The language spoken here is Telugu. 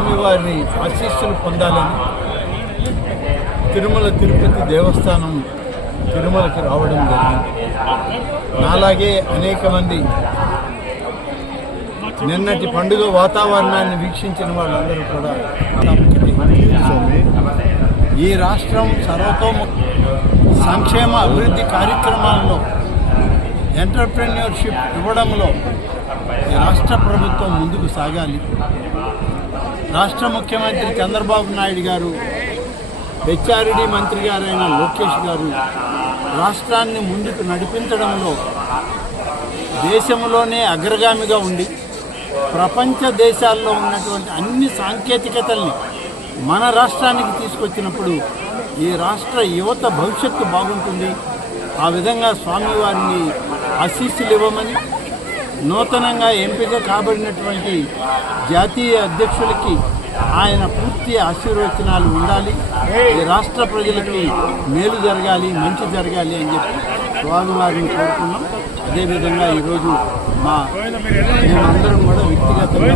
స్వామివారి ఆశీస్సులు పొందాలని తిరుమల తిరుపతి దేవస్థానం తిరుమలకి రావడం జరిగింది. నాలాగే అనేక మంది నిన్నటి పండుగ వాతావరణాన్ని వీక్షించిన వాళ్ళందరూ కూడా ఈ రాష్ట్రం సర్వతోముఖ సంక్షేమ అభివృద్ధి కార్యక్రమాల్లో ఎంటర్‌ప్రెన్యూర్‌షిప్ ఇవ్వడంలో ఈ రాష్ట్ర ప్రభుత్వం ముందుకు సాగాలి. రాష్ట్ర ముఖ్యమంత్రి చంద్రబాబు నాయుడు గారు, హెచ్ఆర్‌డి మంత్రి గారైన లోకేష్ గారు రాష్ట్రాన్ని ముందుకు నడిపించడంలో దేశంలోనే అగ్రగామిగా ఉండి ప్రపంచ దేశాల్లో ఉన్నటువంటి అన్ని సాంకేతికతల్ని మన రాష్ట్రానికి తీసుకొచ్చినప్పుడు ఈ రాష్ట్ర యువత భవిష్యత్తు బాగుంటుంది. ఆ విధంగా స్వామివారిని ఆశీస్సులు ఇవ్వమని నూతనంగా ఎంపిక కాబడినటువంటి జాతీయ అధ్యక్షులకి ఆయన పూర్తి ఆశీర్వచనాలు ఉండాలి. ఈ రాష్ట్ర ప్రజలకి మేలు జరగాలి, మంచి జరగాలి అని చెప్పి స్వామివారిని కోరుకున్నాం. అదేవిధంగా ఈరోజు మేమందరం కూడా వ్యక్తిగతంగా